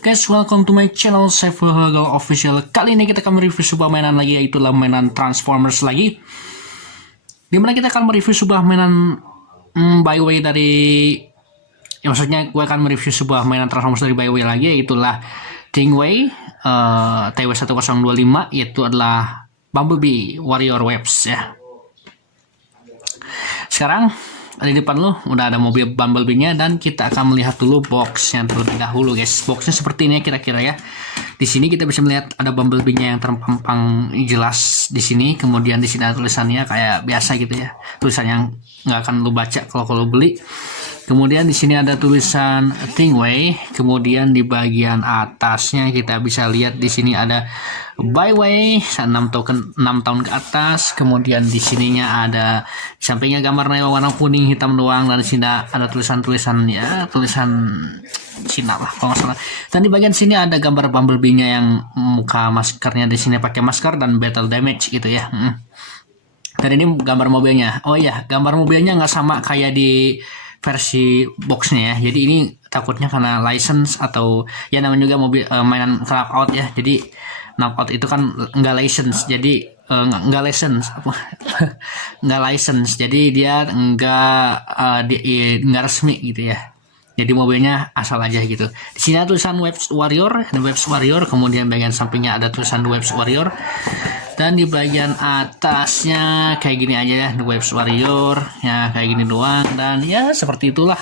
Guys, welcome to my channel Saiful Official. Kali ini kita akan mereview sebuah mainan lagi, yaitu mainan Transformers lagi. Dimana kita akan mereview sebuah mainan Byway dari, ya maksudnya gue akan mereview sebuah mainan Transformers dari Byway lagi, yaitulah Stingray TW1025, yaitu adalah Bumblebee Warrior Webs ya. Sekarang di depan lu udah ada mobil Bumblebee-nya, dan kita akan melihat dulu box-nya terlebih dahulu, guys. Box-nya seperti ini kira-kira ya. Di sini kita bisa melihat ada Bumblebee-nya yang terpampang jelas di sini. Kemudian di sini ada tulisannya kayak biasa gitu ya. Tulisan yang nggak akan lu baca kalau beli. Kemudian di sini ada tulisan Stingray. Kemudian di bagian atasnya kita bisa lihat di sini ada Byway 6 tahun ke atas. Kemudian di sininya ada di sampingnya gambarnya warna kuning hitam doang, dan di sini ada tulisan-tulisan ya, tulisan Cina lah kalau nggak salah. Dan di bagian sini ada gambar Bumblebee-nya yang muka maskernya di sini pakai masker dan battle damage gitu ya. Dan ini gambar mobilnya. Oh iya, gambar mobilnya nggak sama kayak di versi boxnya ya. Jadi ini takutnya karena license atau ya namanya juga mobil mainan knockout ya. Jadi knockout itu kan nggak license. Jadi nggak license apa nggak license. Jadi dia nggak resmi gitu ya. Jadi mobilnya asal aja gitu. Di sini ada tulisan Webs Warrior, kemudian bagian sampingnya ada tulisan Webs Warrior. Dan di bagian atasnya kayak gini aja ya, The Webs Warrior ya, kayak gini doang, dan ya seperti itulah.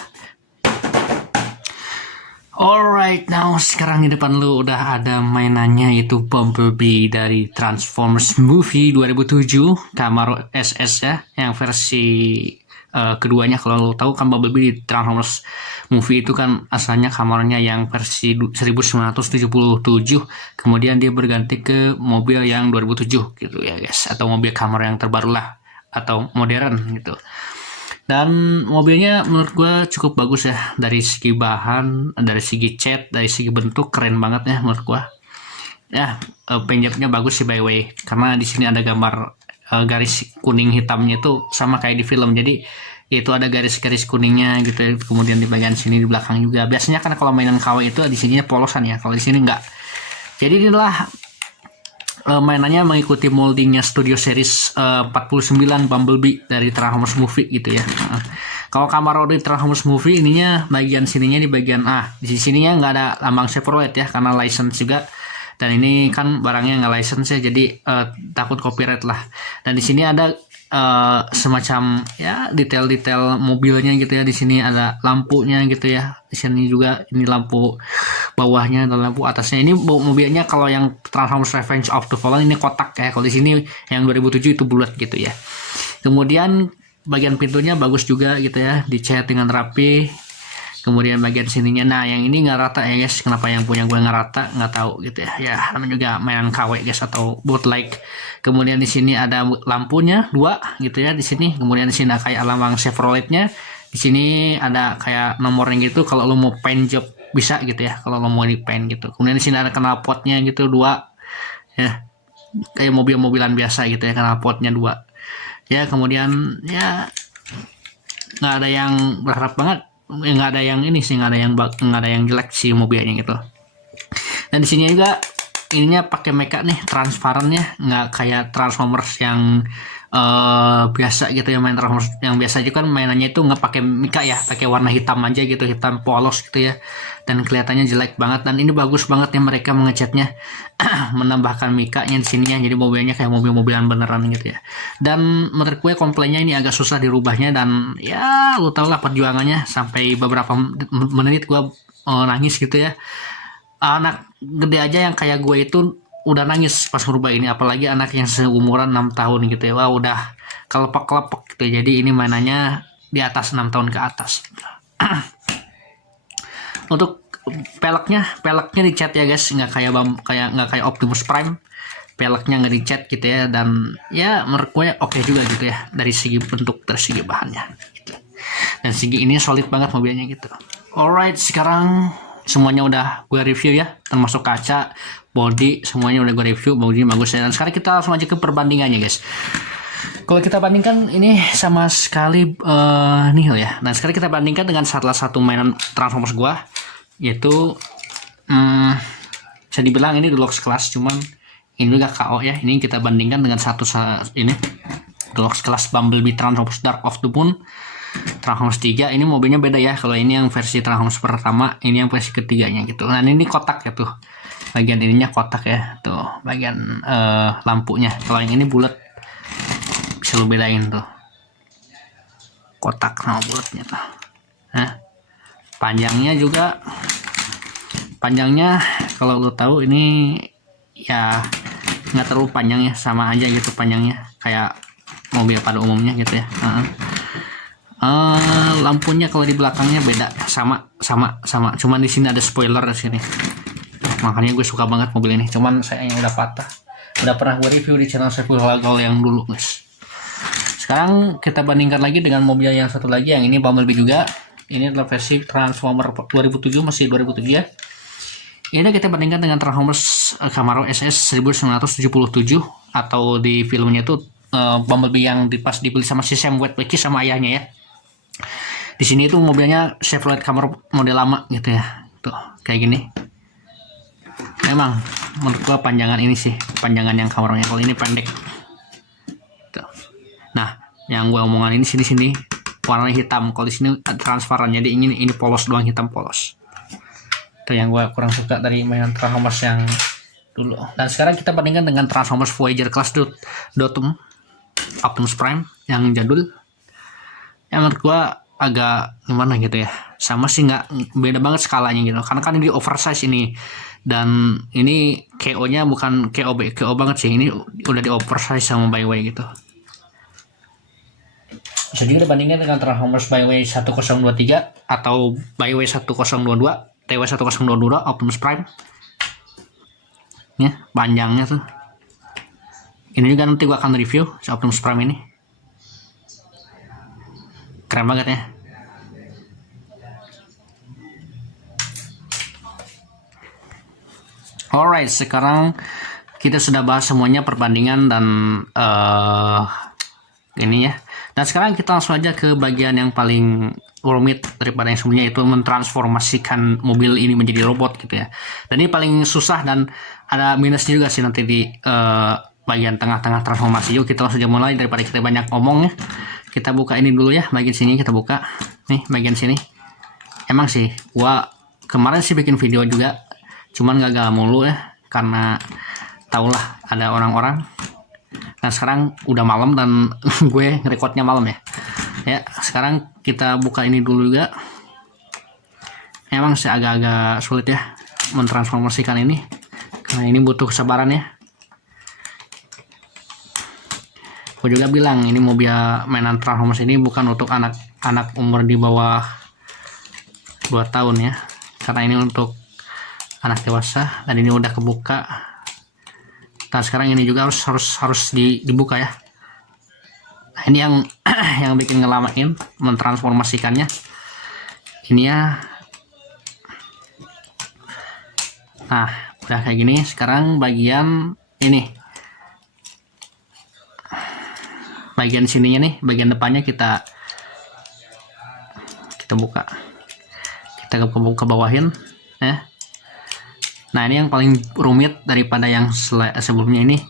Alright, now sekarang di depan lu udah ada mainannya, yaitu Bumblebee dari Transformers Movie 2007 Camaro SS ya, yang versi keduanya. Kalau lo tahu kan Bumblebee di Transformers Movie itu kan asalnya kamarnya yang versi 1977, kemudian dia berganti ke mobil yang 2007 gitu ya guys, atau mobil kamar yang terbaru lah atau modern gitu. Dan mobilnya menurut gue cukup bagus ya, dari segi bahan, dari segi cat, dari segi bentuk keren banget ya menurut gue. Ya penyebabnya bagus sih by way, karena di sini ada gambar garis kuning hitamnya itu sama kayak di film. Jadi itu ada garis-garis kuningnya gitu ya. Kemudian di bagian sini di belakang juga. Biasanya kan kalau mainan KW itu di sininya polosan ya, kalau di sini enggak. Jadi inilah mainannya mengikuti moldingnya Studio Series 49 Bumblebee dari Transformers Movie gitu ya. Kalau Camaro di Transformers Movie ininya bagian sininya di bagian di sininya nggak ada lambang Chevrolet ya, karena license juga. Dan ini kan barangnya nggak license ya, jadi takut copyright lah. Dan di sini ada semacam ya detail-detail mobilnya gitu ya. Di sini ada lampunya gitu ya. Di sini juga ini lampu bawahnya dan lampu atasnya. Ini mobilnya kalau yang Transformers Revenge of the Fallen ini kotak ya. Kalau di sini yang 2007 itu bulat gitu ya. Kemudian bagian pintunya bagus juga gitu ya, dicat dengan rapi. Kemudian bagian sininya, nah yang ini nggak rata ya guys. Kenapa yang punya gue nggak rata nggak tahu gitu ya. Ya namanya juga mainan KW guys, atau bootleg. Kemudian di sini ada lampunya 2 gitu ya di sini. Kemudian di sini ada kayak lambang Chevroletnya. Di sini ada kayak nomornya gitu. Kalau lo mau paint job bisa gitu ya. Kalau lo mau di paint gitu. Kemudian di sini ada knalpotnya gitu 2 ya. Kayak mobil-mobilan biasa gitu ya, knalpotnya 2. Ya kemudian ya nggak ada yang berharap banget. Nggak ada yang ini sih, nggak ada yang jelek sih mobilnya gitu. Dan di sini juga ininya pakai mecha nih, transparannya, nggak kayak Transformers yang biasa gitu ya. Main Transformers yang biasa aja kan mainannya itu nggak pakai mecha ya, pakai warna hitam aja gitu, hitam polos gitu ya, dan kelihatannya jelek banget. Dan ini bagus banget ya mereka mengecatnya menambahkan mecha-nya di sininya, jadi mobilnya kayak mobil-mobilan beneran gitu ya. Dan menurut gue komplainnya ini agak susah dirubahnya, dan ya lu tau lah perjuangannya, sampai beberapa menit gue nangis gitu ya. Anak gede aja yang kayak gue itu udah nangis pas merubah ini, apalagi anak yang seumuran 6 tahun gitu ya. Wah udah kelepek-kelepek gitu. Jadi ini mainannya di atas 6 tahun ke atas gitu. Untuk peleknya dicat ya guys, nggak kayak Optimus Prime. Peleknya nggak dicat gitu ya, dan ya menurut gue oke juga gitu ya, dari segi bentuk, dari segi bahannya gitu. Dan segi ini solid banget mobilnya gitu. Alright, sekarang semuanya udah gue review ya, termasuk kaca, body, semuanya udah gue review, bagus ya. Dan sekarang kita langsung aja ke perbandingannya guys. Kalau kita bandingkan ini sama sekali nihil ya. Nah sekarang kita bandingkan dengan salah satu mainan Transformers gue, yaitu bisa dibilang ini deluxe class, cuman ini juga KO ya. Ini kita bandingkan dengan ini deluxe class Bumblebee Transformers Dark of the Moon Transformers 3. Ini mobilnya beda ya, kalau ini yang versi Transformers pertama, ini yang versi ketiganya gitu. Nah ini kotak ya tuh, bagian ininya kotak ya tuh, bagian lampunya. Kalau yang ini bulat, bisa lu bedain tuh kotak sama bulatnya tuh. Nah panjangnya kalau lo tahu ini ya nggak terlalu panjang ya, sama aja gitu panjangnya kayak mobil pada umumnya gitu ya. Lampunya kalau di belakangnya beda, sama cuman di sini ada spoiler di sini, makanya gue suka banget mobil ini. Cuman sayangnya udah patah, udah pernah gue review di channel Saiful Halal yang dulu guys. Sekarang kita bandingkan lagi dengan mobil yang satu lagi, yang ini Bumblebee juga. Ini adalah versi Transformer 2007, masih 2007 ya. Ini kita bandingkan dengan Transformers Camaro SS 1977, atau di filmnya itu Bumblebee yang pas dibeli sama si Sam Witwicky sama ayahnya ya. Di sini itu mobilnya Chevrolet Camaro model lama gitu ya. Tuh, kayak gini. Memang menurut gua panjangan ini sih, panjangan yang Camaro-nya. Kalau ini pendek. Tuh. Nah, yang gua omongan ini sini warnanya hitam. Kalau di sini transparan, jadi ini polos doang, hitam polos. Itu yang gua kurang suka dari mainan Transformers yang dulu. Dan sekarang kita bandingkan dengan Transformers Voyager Class Dotum Optimus Prime yang jadul. Yang menurut gua agak gimana gitu ya, sama sih, nggak beda banget skalanya gitu, karena kan ini oversize ini, dan ini KO nya bukan KO banget sih, ini udah di oversize sama Byway gitu. Bisa juga dibandingkan dengan Transformers Byway 1023 atau Byway 1022, TW 1022 Optimus Prime ya, panjangnya tuh. Ini juga nanti gua akan review si Optimus Prime ini. Keren banget ya. Alright, sekarang kita sudah bahas semuanya perbandingan dan ini ya. Dan sekarang kita langsung aja ke bagian yang paling rumit daripada yang sebelumnya, yaitu mentransformasikan mobil ini menjadi robot gitu ya. Dan ini paling susah dan ada minusnya juga sih nanti di bagian tengah-tengah transformasi. Yuk kita langsung aja mulai daripada kita banyak omong ya. Kita buka ini dulu ya, bagian sini kita buka. Nih, bagian sini. Emang sih, gua kemarin sih bikin video juga, cuman gagal mulu ya, karena taulah ada orang-orang. Nah, sekarang udah malam dan gue ngerekodnya malam ya. Ya, sekarang kita buka ini dulu juga. Emang sih agak-agak sulit ya mentransformasikan ini, karena ini butuh kesabaran ya. Gue juga bilang ini mobil mainan Transformers ini bukan untuk anak umur di bawah 2 tahun ya, karena ini untuk anak dewasa. Dan ini udah kebuka. Nah sekarang ini juga harus dibuka ya. Nah, ini yang yang bikin ngelamain mentransformasikannya ini ya. Nah udah kayak gini. Sekarang bagian ini, bagian sininya nih, bagian depannya kita buka, kita ke bawahin ya. Nah ini yang paling rumit daripada yang sebelumnya. Ini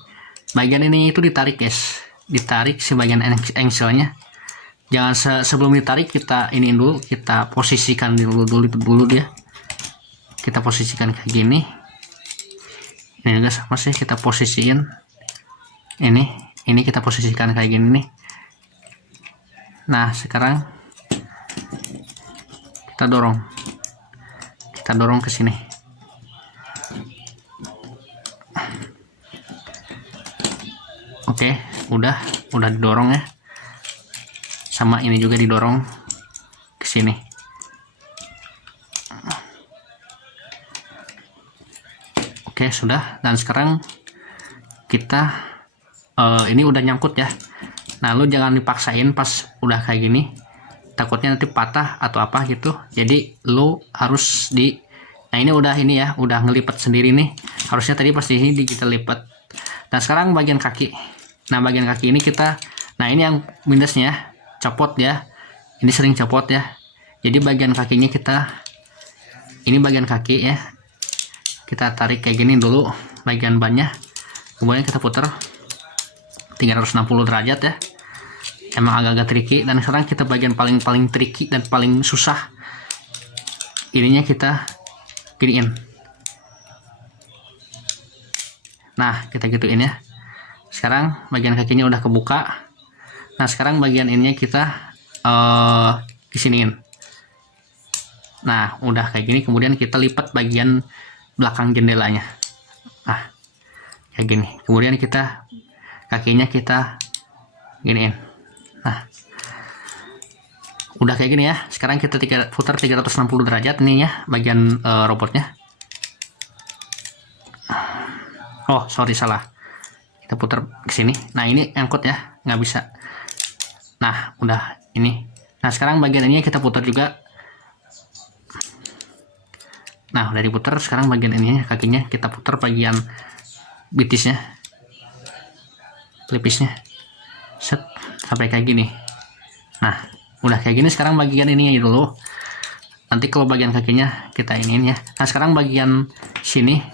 bagian ini itu ditarik guys, ditarik si bagian engselnya. Jangan sebelum ditarik kita ini dulu, kita posisikan dulu dia. Kita posisikan kayak gini. Ini juga sama sih, kita posisiin ini kita posisikan kayak gini nih. Nah sekarang kita dorong ke sini. Oke, udah didorong ya. Sama ini juga didorong ke sini. Oke, sudah. Dan sekarang kita ini udah nyangkut ya. Nah, lu jangan dipaksain pas udah kayak gini. Takutnya nanti patah atau apa gitu. Jadi lu harus nah ini udah ngelipat sendiri nih. Harusnya tadi pas di sini kita lipat. Nah, sekarang bagian kaki. Nah, bagian kaki ini nah ini yang minusnya, copot ya. Ini sering copot ya. Jadi bagian kakinya ini bagian kaki ya. kita tarik kayak gini dulu bagian bannya, kemudian kita putar 360 derajat ya. Emang agak-agak tricky, dan sekarang kita bagian paling tricky dan paling susah, ininya kita giniin. Nah, kita gituin ya. Sekarang bagian kakinya udah kebuka. Nah, sekarang bagian ininya kita kesiniin. Nah, udah kayak gini, kemudian kita lipat bagian belakang jendelanya. Nah, kayak gini. Kemudian kita kakinya kita giniin. Nah, udah kayak gini ya. Sekarang kita putar 360 derajat ininya bagian robotnya. Oh, sorry, salah. Kita putar ke sini. Nah, ini angkut ya, nggak bisa. Nah, udah ini. Nah, sekarang bagian ini kita putar juga. Nah, udah diputar. Sekarang bagian ini kakinya kita putar bagian bitisnya, pelipisnya, set sampai kayak gini. Nah, udah kayak gini. Sekarang bagian ini dulu. Nanti kalau bagian kakinya kita iniin ya. Nah, sekarang bagian sini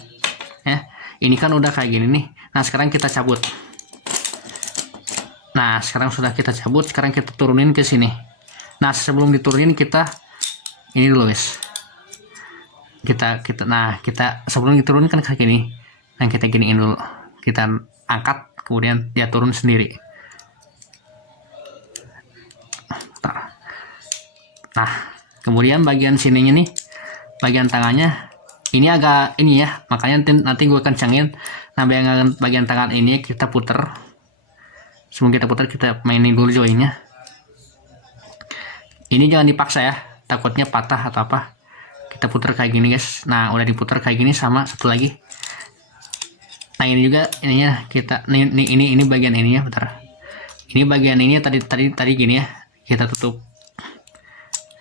ya. Ini kan udah kayak gini nih. Nah, sekarang kita cabut. Nah, sekarang sudah kita cabut. Sekarang kita turunin ke sini. Nah, sebelum diturunin kita ini dulu guys. Kita sebelum diturunkan kayak gini. Nah, kita giniin dulu. Kita angkat, kemudian dia turun sendiri. Nah, kemudian bagian sininya nih, bagian tangannya ini agak ini ya, makanya nanti gue kencangin. Nah, bagian tangan ini kita puter. Sebelum kita putar, kita mainin dulu joinnya. Ini jangan dipaksa ya, takutnya patah atau apa. Kita putar kayak gini guys. Nah, udah diputar kayak gini, sama satu lagi. Nah, ini juga ininya kita ini bagian ininya, bentar. Ini bagian ini tadi gini ya. Kita tutup.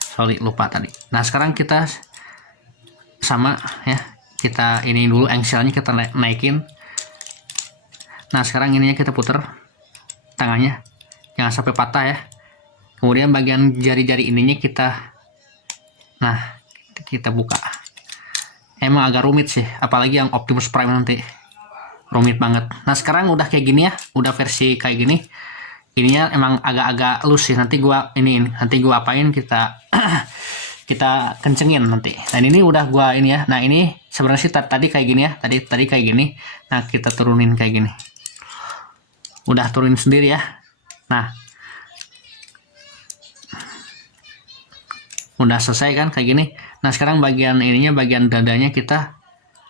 Sorry, lupa tadi. Nah, sekarang kita sama ya. Kita ini dulu engselnya kita naikin. Nah, sekarang ininya kita putar tangannya. Jangan sampai patah ya. Kemudian bagian jari-jari ininya kita buka. Emang agak rumit sih, apalagi yang Optimus Prime nanti. Rumit banget. Nah, sekarang udah kayak gini ya, udah versi kayak gini. Ininya emang agak-agak lus sih. Nanti gua apain, kita kita kencengin nanti. Dan ini udah gua ini ya. Nah, ini sebenarnya sih tadi kayak gini ya. Tadi kayak gini. Nah, kita turunin kayak gini. Udah turunin sendiri ya. Nah, udah selesai kan kayak gini. Nah, sekarang bagian ininya, bagian dadanya kita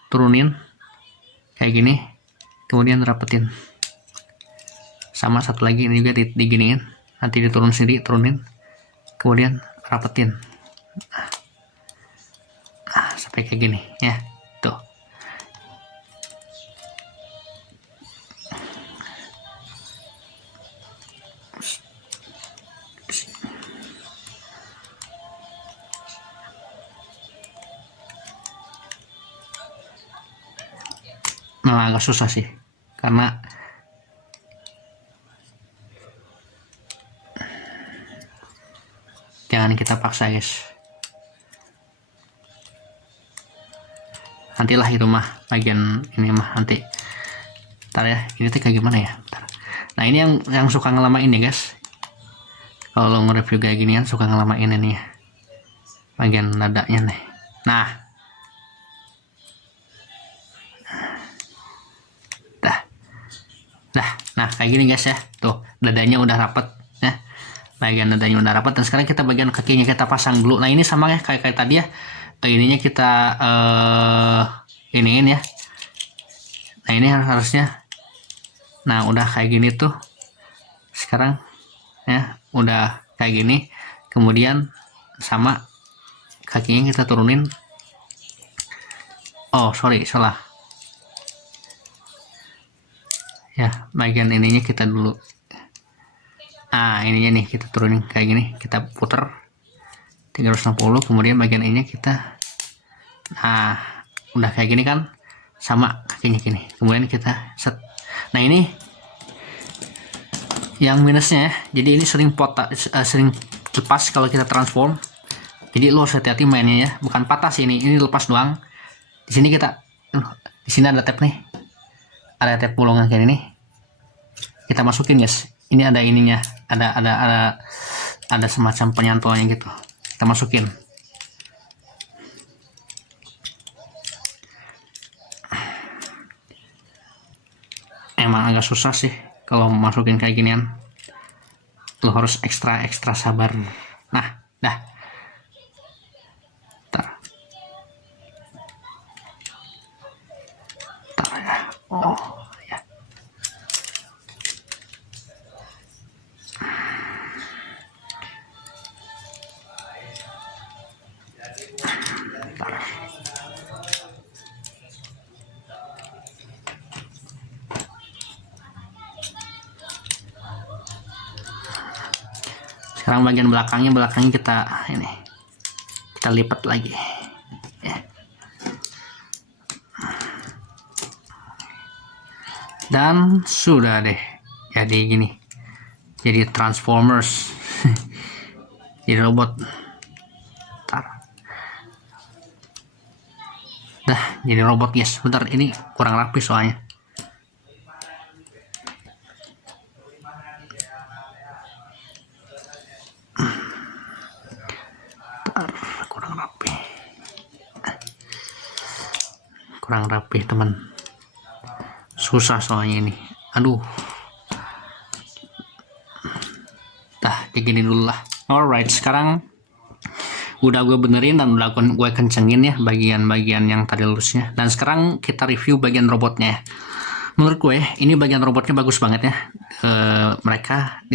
turunin kayak gini, kemudian rapetin. Sama satu lagi ini juga diginiin, nanti diturun sendiri, turunin, kemudian rapetin. Nah, sampai kayak gini ya, tuh. Malah agak susah sih, karena jangan kita paksa guys. Nantilah itu mah bagian ini mah nanti. Ntar ya, ini tuh kayak gimana ya? Ntar. Nah, ini yang suka ngelamain ya guys. Kalau nge-review kayak gini kan suka ngelamain ini ya, bagian dadanya nih. Nah, kayak gini guys ya. Tuh, dadanya udah rapet ya. Bagian dadanya udah rapat, dan sekarang kita bagian kakinya kita pasang dulu. Nah, ini sama ya kayak tadi ya. Ininya kita iniin ya. Nah, ini harusnya. Nah, udah kayak gini tuh. Sekarang ya, udah kayak gini. Kemudian sama kakinya kita turunin. Oh, sorry, salah. Ya, bagian ininya kita dulu. Nah, ininya nih kita turunin kayak gini, kita puter 360, kemudian bagian ininya kita, nah, udah kayak gini kan, sama kakinya gini, kemudian kita set. Nah, ini yang minusnya ya, jadi ini sering lepas kalau kita transform. Jadi lo harus hati-hati mainnya ya, bukan patah sih, ini lepas doang. Di sini kita Di sini ada tab nih, ada tab bolongan kayak ini. Kita masukin guys. Ini ada ininya, ada semacam penyantolnya gitu. Kita masukin. Emang agak susah sih kalau masukin kayak ginian. Lo harus ekstra sabar. Nah, dah. Tar ya. Oh, ya. Sekarang bagian belakangnya kita lipat lagi ya. Dan sudah deh jadi gini, jadi Transformers. Jadi robot. Dah jadi robot guys. Bentar, ini kurang rapi soalnya. Kurang rapi teman, susah soalnya ini. Aduh, kayak gini dulu lah. Alright, sekarang udah gue benerin dan udah gue kencengin ya bagian-bagian yang tadi lulusnya. Dan sekarang kita review bagian robotnya. Menurut gue ini bagian robotnya bagus banget ya. Mereka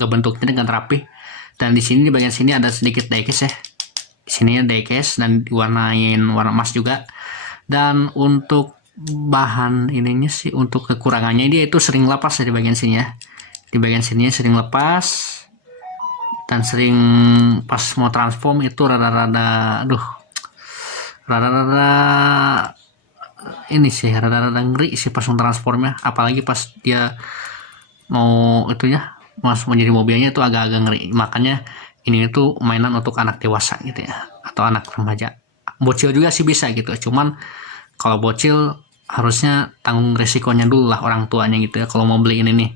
bentuknya dengan rapi. Dan di sini, di bagian sini ada sedikit diecast ya. Di sini ada diecast dan diwarnain warna emas juga. Dan untuk bahan ininya sih, untuk kekurangannya dia itu sering lepas ya di bagian sini ya. Di bagian sininya sering lepas dan sering pas mau transform itu rada-rada ini sih, rada-rada ngeri sih pas mau transformnya. Apalagi pas dia mau itunya mas menjadi mobilnya itu agak-agak ngeri. Makanya ini itu mainan untuk anak dewasa gitu ya, atau anak remaja. Bocil juga sih bisa gitu, cuman kalau bocil harusnya tanggung resikonya dulu lah orang tuanya gitu ya kalau mau beli ini nih.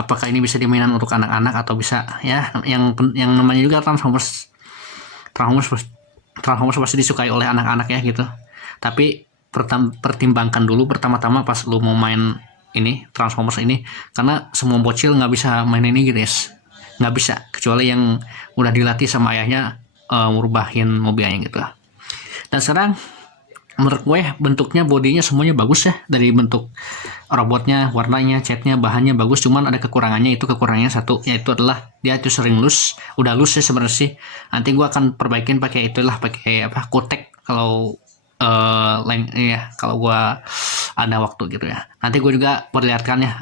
Apakah ini bisa dimainan untuk anak-anak atau bisa ya, yang namanya juga Transformers pasti disukai oleh anak-anak ya gitu. Tapi pertimbangkan dulu pertama-tama pas lu mau main ini Transformers ini, karena semua bocil nggak bisa main ini gitu guys, nggak bisa, kecuali yang udah dilatih sama ayahnya merubahin mobilnya gitu. Dan sekarang menurut gue bentuknya, bodinya semuanya bagus ya, dari bentuk robotnya, warnanya, catnya, bahannya bagus. Cuman ada kekurangannya, itu kekurangannya satu, yaitu adalah dia itu sering loose. Udah loose ya sebenarnya sih, nanti gue akan perbaikin pakai pakai Kotek kalau lain ya, kalau gue ada waktu gitu ya. Nanti gue juga perlihatkan ya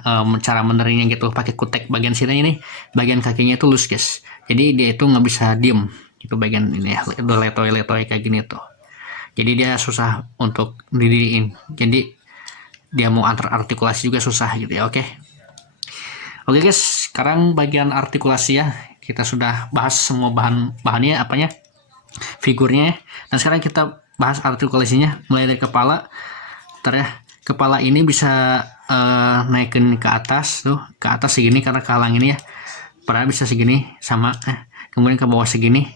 cara menerinya gitu pakai Kotek. Bagian sini ini bagian kakinya itu loose guys, jadi dia itu nggak bisa diem gitu bagian ini ya, udah letoy kayak gini tuh. Jadi dia susah untuk didiriin. Jadi dia mau antar artikulasi juga susah gitu ya. Oke guys, sekarang bagian artikulasi ya. Kita sudah bahas semua bahannya, figurnya. Dan sekarang kita bahas artikulasinya mulai dari kepala. Ntar ya, kepala ini bisa naikin ke atas tuh, ke atas segini karena kehalang ini ya. Padahal bisa segini sama. Kemudian ke bawah segini.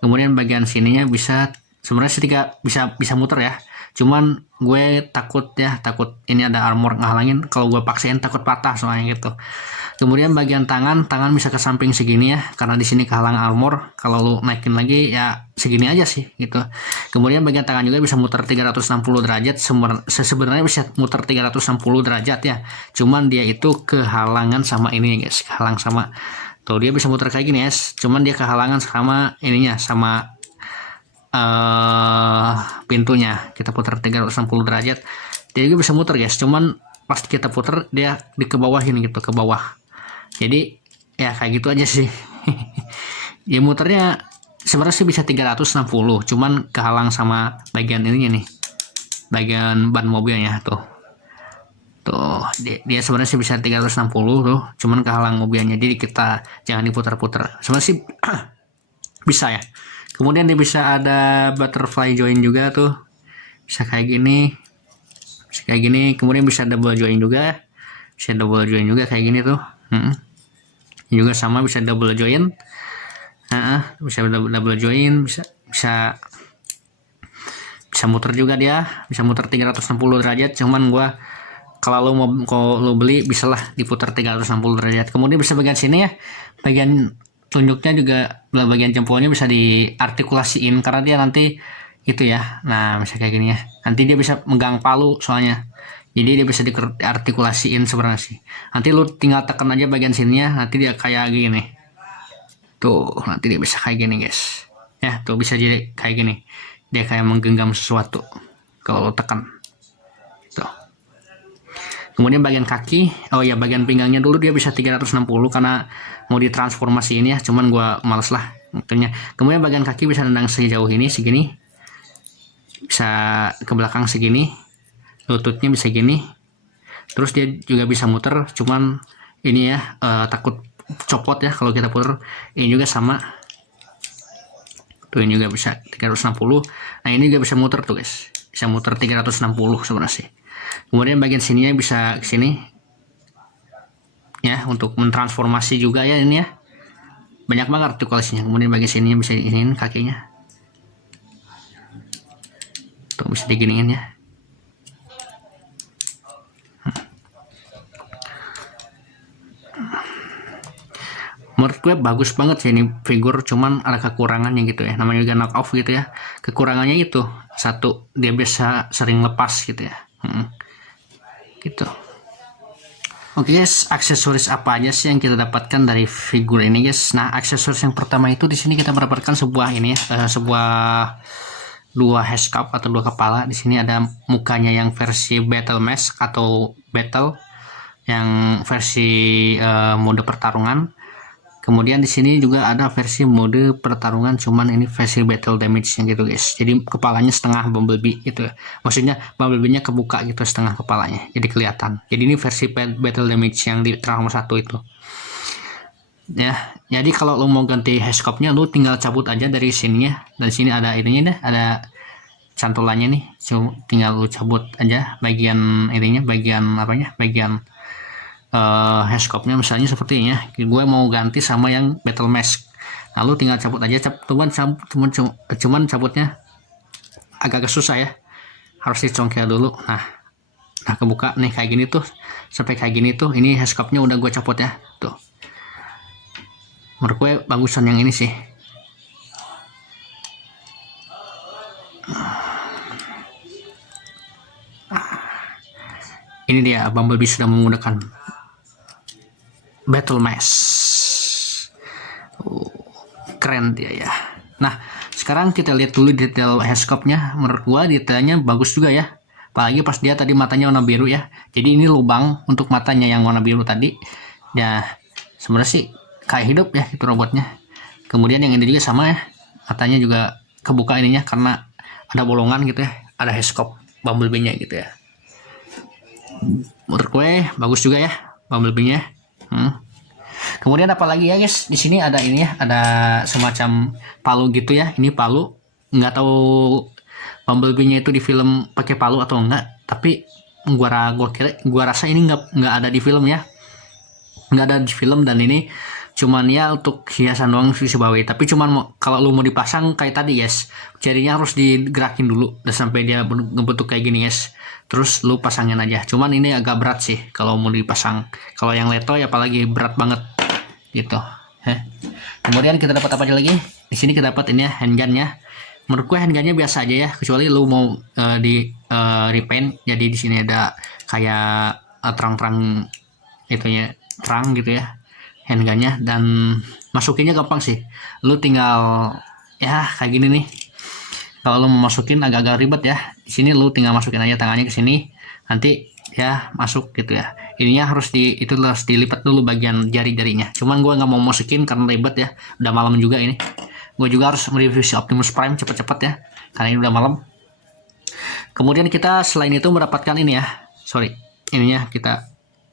Kemudian bagian sininya bisa, sebenarnya bisa muter ya. Cuman gue takut ini ada armor ngehalangin, kalau gue paksain takut patah soalnya gitu. Kemudian bagian tangan bisa ke samping segini ya, karena di sini kehalang armor. Kalau lu naikin lagi ya segini aja sih gitu. Kemudian bagian tangan juga bisa muter 360 derajat. Sebenarnya bisa muter 360 derajat ya. Cuman dia itu kehalangan sama ini guys, kehalang sama tuh, dia bisa muter kayak gini ya. Cuman dia kehalangan sama ininya, sama pintunya. Kita putar 360 derajat, dia juga bisa muter guys, cuman pas kita puter dia ke bawahin gitu, ke bawah. Jadi ya kayak gitu aja sih. Ya muternya sebenarnya sih bisa 360, cuman kehalang sama bagian ininya nih, bagian ban mobilnya tuh dia sebenarnya sih bisa 360 tuh, cuman kehalang mobilnya. Jadi kita jangan diputar-putar, sebenarnya sih bisa ya. Kemudian dia bisa ada butterfly joint juga tuh, bisa kayak gini, kemudian bisa double join juga, kayak gini tuh. Juga sama bisa double join, bisa double join, bisa muter juga dia, bisa muter 360 derajat. Cuman gua kalau lo beli bisalah diputar 360 derajat. Kemudian bisa bagian sini ya, bagian tunjuknya juga, bagian jempolnya bisa diartikulasiin karena dia nanti itu ya. Nah, bisa kayak gini ya. Nanti dia bisa megang palu soalnya. Jadi dia bisa diartikulasiin sebenarnya sih. Nanti lu tinggal tekan aja bagian sininya, nanti dia kayak gini. Tuh, nanti dia bisa kayak gini, guys. Ya, tuh bisa jadi kayak gini. Dia kayak menggenggam sesuatu kalau lo tekan. Tuh. Kemudian bagian kaki, bagian pinggangnya dulu dia bisa 360 karena mau ditransformasi ini ya, cuman gua males lah makanya. Kemudian bagian kaki bisa nendang sejauh ini, segini. Bisa ke belakang segini. Lututnya bisa gini. Terus dia juga bisa muter, cuman ini ya takut copot ya kalau kita puter. Ini juga sama. Tuh, ini juga bisa 360. Nah, ini juga bisa muter tuh, guys. Bisa muter 360 sebenarnya sih. Kemudian bagian sininya bisa ke sini. Ya, untuk mentransformasi juga ya ini ya. Banyak banget artikulasinya. Kemudian bagian sininya bisa ini kakinya. Tuh, bisa diginiin ya. Menurut gue bagus banget sih ini figur, cuman ada kekurangannya gitu ya, namanya juga knock off gitu ya. Kekurangannya itu satu, dia bisa sering lepas gitu ya. Gitu. Oke guys, aksesoris apa aja sih yang kita dapatkan dari figur ini guys? Nah, aksesoris yang pertama itu di sini kita mendapatkan sebuah ini ya, sebuah dua headscarf atau dua kepala. Di sini ada mukanya yang versi battle mask atau battle, yang versi mode pertarungan. Kemudian di sini juga ada versi mode pertarungan, cuman ini versi battle damage-nya gitu guys. Jadi kepalanya setengah Bumblebee gitu. Maksudnya Bumblebee-nya kebuka gitu setengah kepalanya. Jadi kelihatan. Jadi ini versi battle damage yang di Transformers 1 itu. Ya, jadi kalau lo mau ganti headscarf-nya, lo tinggal cabut aja dari sininya. Dan sini ada ininya deh, ada cantolannya nih. Tinggal lo cabut aja bagian ininya, bagian apanya? Bagian headscarf-nya misalnya seperti ini ya. Gue mau ganti sama yang battle mask. Lalu tinggal cabut aja, cuman cabutnya agak susah ya. Harus dicongkel dulu. Nah, kebuka nih kayak gini tuh. Sampai kayak gini tuh. Ini headscarf-nya udah gue cabut ya. Tuh. Menurut gue bagusan yang ini sih. Ini dia, Bumblebee sudah menggunakan battle mask. Keren dia ya. Nah, sekarang kita lihat dulu detail headscarf-nya. Menurut gua detailnya bagus juga ya. Apalagi pas dia tadi matanya warna biru ya. Jadi ini lubang untuk matanya yang warna biru tadi. Ya, sebenarnya sih kayak hidup ya itu robotnya. Kemudian yang ini juga sama ya. Matanya juga kebuka ininya karena ada bolongan gitu ya. Ada headscarf Bumblebee-nya gitu ya. Menurut gue bagus juga ya Bumblebee-nya. Kemudian apa lagi ya guys? Di sini ada ini ya, ada semacam palu gitu ya. Ini palu. Nggak tahu Bumblebee-nya itu di film pakai palu atau enggak. Tapi gua rasa ini nggak ada di film ya. Nggak ada di film, dan ini cuman ya untuk hiasan doang sih sebagai. Tapi cuman kalau lu mau dipasang kayak tadi guys, jarinya harus digerakin dulu dan sampai dia ngebentuk kayak gini guys. Terus lu pasangin aja. Cuman ini agak berat sih kalau mau dipasang. Kalau yang Leto ya apalagi berat banget gitu. Kemudian kita dapat apa aja lagi? Di sini kita dapat ini ya, handgun ya. Menurut gue handgunnya biasa aja ya, kecuali lu mau di repaint. Jadi di sini ada kayak terang-terang itunya, terang gitu ya handgunnya, dan masukinnya gampang sih. Lu tinggal ya kayak gini nih. Kalau lu mau masukin agak-agak ribet ya. Di sini lu tinggal masukin aja tangannya ke sini, nanti ya masuk gitu ya. Ininya harus dilipat dulu bagian jari-jarinya. Cuman gue nggak mau masukin karena ribet ya. Udah malam juga ini. Gue juga harus mereview si Optimus Prime cepet-cepet ya, karena ini udah malam. Kemudian kita selain itu mendapatkan ini ya. Ininya kita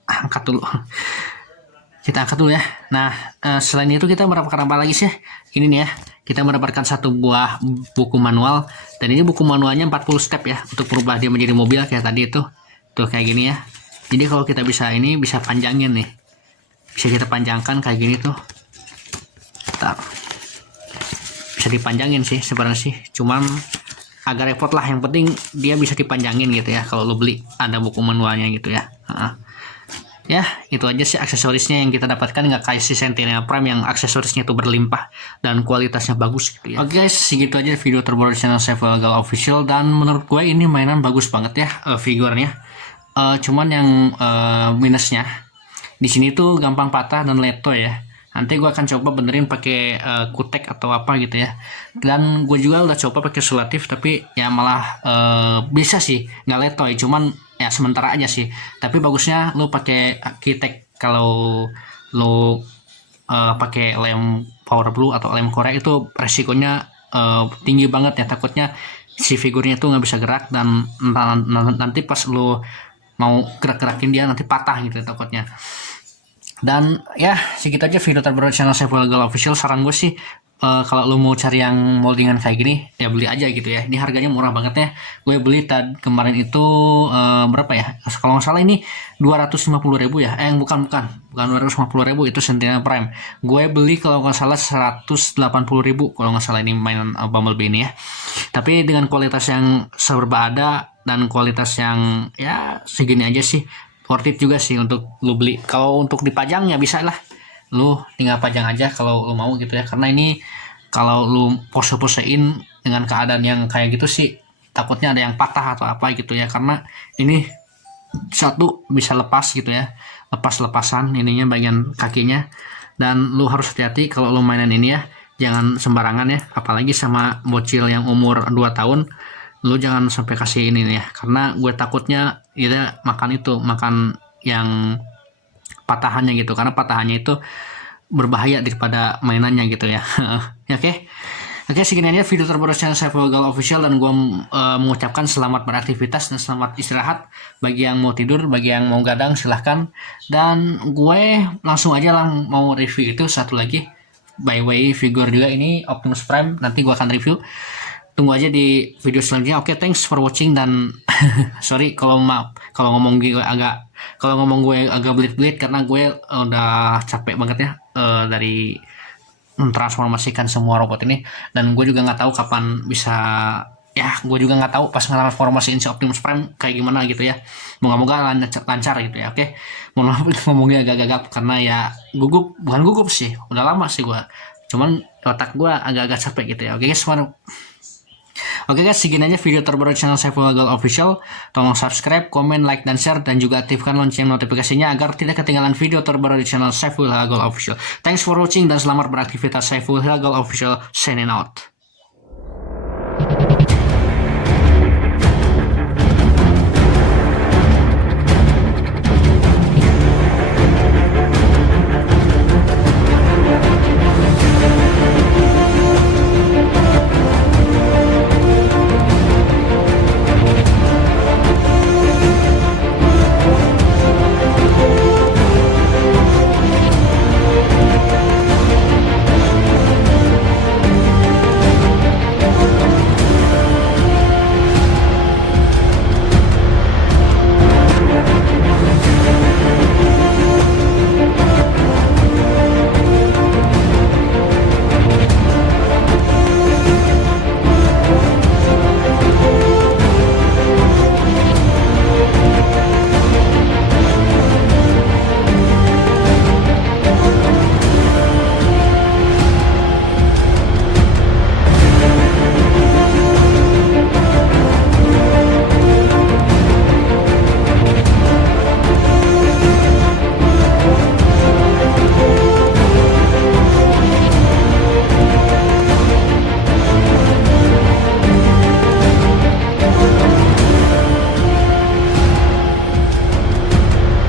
angkat dulu. Kita angkat dulu ya. Nah, selain itu kita mendapatkan apa lagi sih? Ini nih ya, kita mendapatkan satu buah buku manual. Dan ini buku manualnya 40 step ya, untuk berubah dia menjadi mobil kayak tadi itu. Tuh kayak gini ya. Jadi kalau kita bisa ini, bisa panjangin nih. Bisa kita panjangkan kayak gini tuh. Bentar. Bisa dipanjangin sih sebenarnya sih. Cuman agak repot lah. Yang penting dia bisa dipanjangin gitu ya. Kalau lo beli ada buku manualnya gitu ya. Ya, itu aja sih aksesorisnya yang kita dapatkan, nggak kayak si Sentinel Prime yang aksesorisnya itu berlimpah dan kualitasnya bagus gitu ya. Oke guys, segitu aja video terbaru channel Saiful Gal Official, dan menurut gue ini mainan bagus banget ya figurnya. Cuman yang minusnya di sini tuh gampang patah dan leto ya. Nanti gue akan coba benerin pakai kutek atau apa gitu ya. Dan gue juga udah coba pakai sulatif, tapi ya malah bisa sih nggak letoy, cuman ya sementara aja sih. Tapi bagusnya lu pakai kutek kalau lu pakai lem power blue atau lem Korea itu resikonya tinggi banget ya. Takutnya si figurnya itu nggak bisa gerak, dan nanti pas lu mau gerak-gerakin dia nanti patah gitu takutnya. Dan ya segitu aja video terbaru channel Saiful Gal Official. Saran gue sih kalau lo mau cari yang moldingan kayak gini ya beli aja gitu ya. Ini harganya murah banget ya. Gue beli kemarin itu berapa ya? Kalau nggak salah ini 250.000 ya. Bukan 250.000, itu Sentinel Prime. Gue beli kalau nggak salah 180.000 kalau nggak salah ini mainan Bumblebee ini ya. Tapi dengan kualitas yang serba ada dan kualitas yang ya segini aja sih, worth it juga sih untuk lu beli. Kalau untuk dipajang ya bisa lah, lu tinggal pajang aja kalau lu mau gitu ya. Karena ini kalau lu pose-posein dengan keadaan yang kayak gitu sih takutnya ada yang patah atau apa gitu ya. Karena ini satu bisa lepas gitu ya, lepas-lepasan ininya bagian kakinya. Dan lu harus hati-hati kalau lu mainan ini ya, jangan sembarangan ya, apalagi sama bocil yang umur 2 tahun. Lu jangan sampai kasih ini ya, karena gue takutnya dia makan yang patahannya gitu, karena patahannya itu berbahaya daripada mainannya gitu ya. Oke, segini aja video terbaru channel Saiful Gal Official, dan gue mengucapkan selamat beraktivitas dan selamat istirahat. Bagi yang mau tidur, bagi yang mau gadang silahkan. Dan gue langsung aja mau review itu satu lagi, by way figur juga ini Optimus Prime, nanti gue akan review. Tunggu aja di video selanjutnya. Oke, thanks for watching, dan sorry kalau ngomong gue agak belit-belit karena gue udah capek banget ya dari mentransformasikan semua robot ini. Dan gue juga nggak tahu kapan bisa, ya gue juga nggak tahu pas transformasiin si Optimus Prime kayak gimana gitu ya. Moga-moga lancar gitu ya. Oke, mohon maaf ngomongnya agak gagap karena ya bukan gugup sih, udah lama sih gue, cuman otak gue agak-agak capek gitu ya. Oke guys, segini aja video terbaru channel Saiful Gal Official. Tolong subscribe, komen, like, dan share, dan juga aktifkan lonceng notifikasinya agar tidak ketinggalan video terbaru di channel Saiful Gal Official. Thanks for watching dan selamat beraktivitas. Saiful Gal Official signing out.